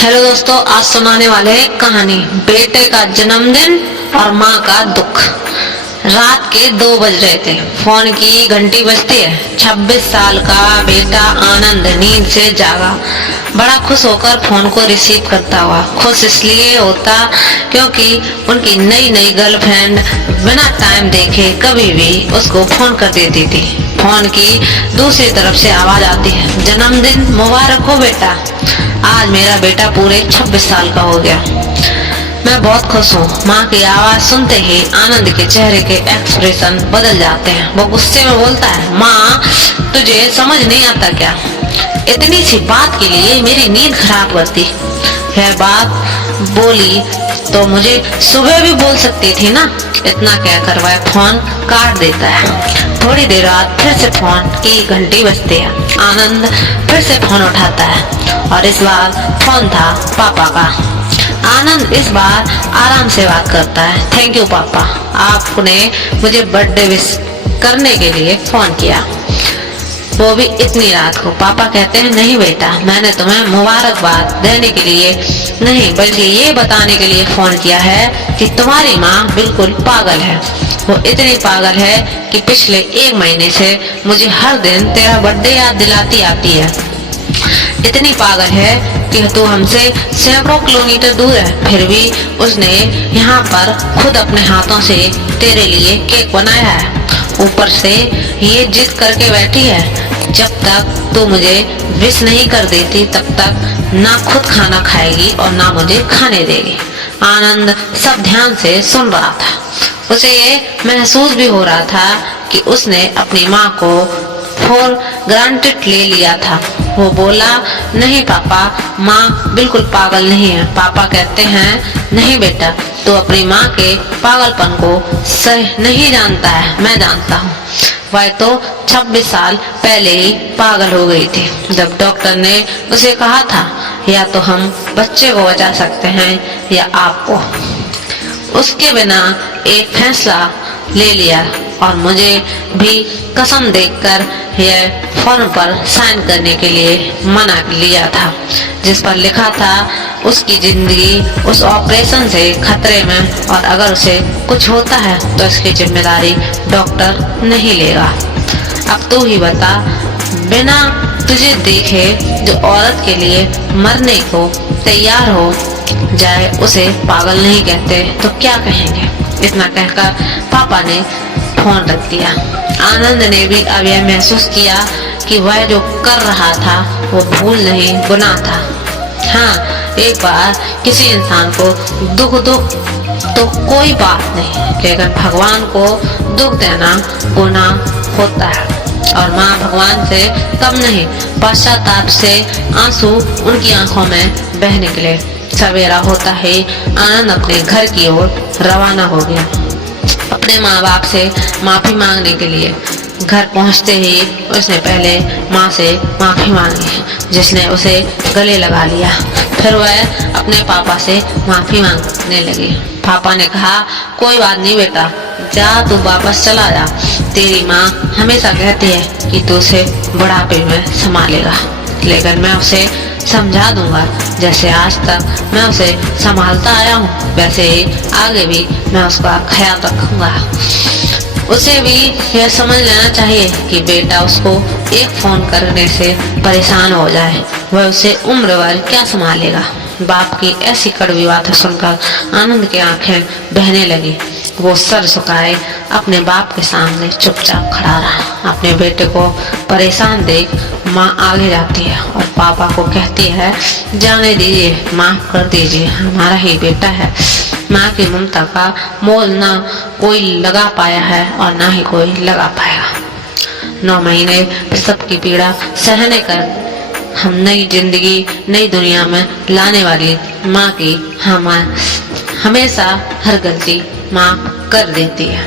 Hello दोस्तों, आज सुनाने वाले हैं कहानी बेटे का जन्मदिन और माँ का दुख। रात के 2 बज रहे थे। फोन की घंटी बजती है। 26 साल का बेटा आनंद नींद से जागा। बड़ा खुश होकर फोन को रिसीव करता हुआ। खुश इसलिए होता क्योंकि उनकी नई नई गर्लफ्रेंड बिना टाइम देखे कभी भी उसको फोन कर देती थी। फोन की दूसरी तरफ से आवाज आती है, जन्मदिन मुबारक हो बेटा, आज मेरा बेटा पूरे 26 साल का हो गया। मैं बहुत खुश हूँ। माँ की आवाज सुनते ही आनंद के चेहरे के एक्सप्रेशन बदल जाते हैं। वो गुस्से में बोलता है, माँ तुझे समझ नहीं आता क्या? इतनी सी बात के लिए मेरी नींद खराब करती। यह बात बोली तो मुझे सुबह भी बोल सकती थी ना। इतना कहकर वह फोन काट देता है। थोड़ी देर बाद फिर से फोन की घंटी बजती है। आनंद फिर से फोन उठाता है और इस बार फोन था पापा का। आनंद इस बार आराम से बात करता है। थैंक यू पापा, आपने मुझे बर्थडे विश करने के लिए फोन किया, वो भी इतनी रात को। पापा कहते हैं, नहीं बेटा, मैंने तुम्हें मुबारकबाद देने के लिए नहीं बल्कि ये बताने के लिए फोन किया है कि तुम्हारी माँ बिल्कुल पागल है। वो इतनी पागल है कि पिछले 1 महीने से मुझे हर दिन तेरा बर्थडे याद दिलाती आती है। इतनी पागल है कि तू हमसे सैकड़ों किलोमीटर दूर है, फिर भी उसने यहाँ पर खुद अपने हाथों से तेरे लिए केक बनाया है। ऊपर से ये जिद करके बैठी है, जब तक तू मुझे विश नहीं कर देती तब तक ना खुद खाना खाएगी और ना मुझे खाने देगी। आनंद सब ध्यान से सुन रहा था। उसे ये महसूस भी हो रहा था कि उसने अपनी माँ को फॉर ग्रांटेड ले लिया था। वो बोला, नहीं पापा, माँ बिल्कुल पागल नहीं है। पापा कहते हैं, नहीं बेटा, तू अपनी माँ के पागलपन को सही नहीं जानता है, मैं जानता हूँ। वह तो 26 साल पहले ही पागल हो गई थी जब डॉक्टर ने उसे कहा था, या तो हम बच्चे को बचा सकते हैं या आपको। उसके बिना एक फैसला ले लिया और मुझे भी कसम देकर यह फॉर्म पर साइन करने के लिए मना लिया था, जिस पर लिखा था उसकी जिंदगी उस ऑपरेशन से खतरे में, और अगर उसे कुछ होता है तो इसकी जिम्मेदारी डॉक्टर नहीं लेगा। अब तू ही बता, बिना तुझे देखे जो औरत के लिए मरने को तैयार हो जाए उसे पागल नहीं कहते तो क्या कहेंगे? इतना कहकर पापा ने फोन रख दिया। आनंद ने भी अब यह महसूस किया कि वह जो कर रहा था वो भूल नहीं, गुनाह था। हाँ, एक बार किसी इंसान को दुख तो कोई बात नहीं, लेकिन भगवान को दुख देना गुनाह होता है। और माँ भगवान से कम नहीं। पश्चाताप से आंसू उनकी आंखों में बह निकले। सवेरा होता ही आनंद अपने घर की ओर रवाना हो गया, अपने माँ बाप से माफी मांगने के लिए। घर पहुंचते ही उसने पहले माँ से माफी मांगी, जिसने उसे गले लगा लिया। फिर वह अपने पापा से माफी मांगने लगी। पापा ने कहा, कोई बात नहीं बेटा, जा तू वापस चला जा। तेरी माँ हमेशा कहती है कि तू उसे बुढ़ापे में संभालेगा, लेकिन मैं उसे समझा दूंगा। जैसे आज तक मैं उसे संभालता आया हूँ, वैसे ही आगे भी मैं उसका ख्याल रखूंगा। उसे भी यह समझ लेना चाहिए कि बेटा उसको एक फोन करने से परेशान हो जाए, वह उसे उम्र भर क्या संभालेगा। बाप की ऐसी कड़वी बातें सुनकर आनंद की आंखें बहने लगी। वो सर झुकाए अपने बाप के सामने चुपचाप खड़ा रहा। अपने बेटे को परेशान देख माँ आगे जाती है और पापा को कहती है, जाने दीजिए, माफ कर दीजिए, हमारा ही बेटा है। माँ की ममता का मोल ना कोई लगा पाया है और ना ही कोई लगा पाएगा। 9 महीने प्रसव की पीड़ा सहने कर हम नई जिंदगी नई दुनिया में लाने वाली माँ की हमेशा हर गलती माँ कर देती है।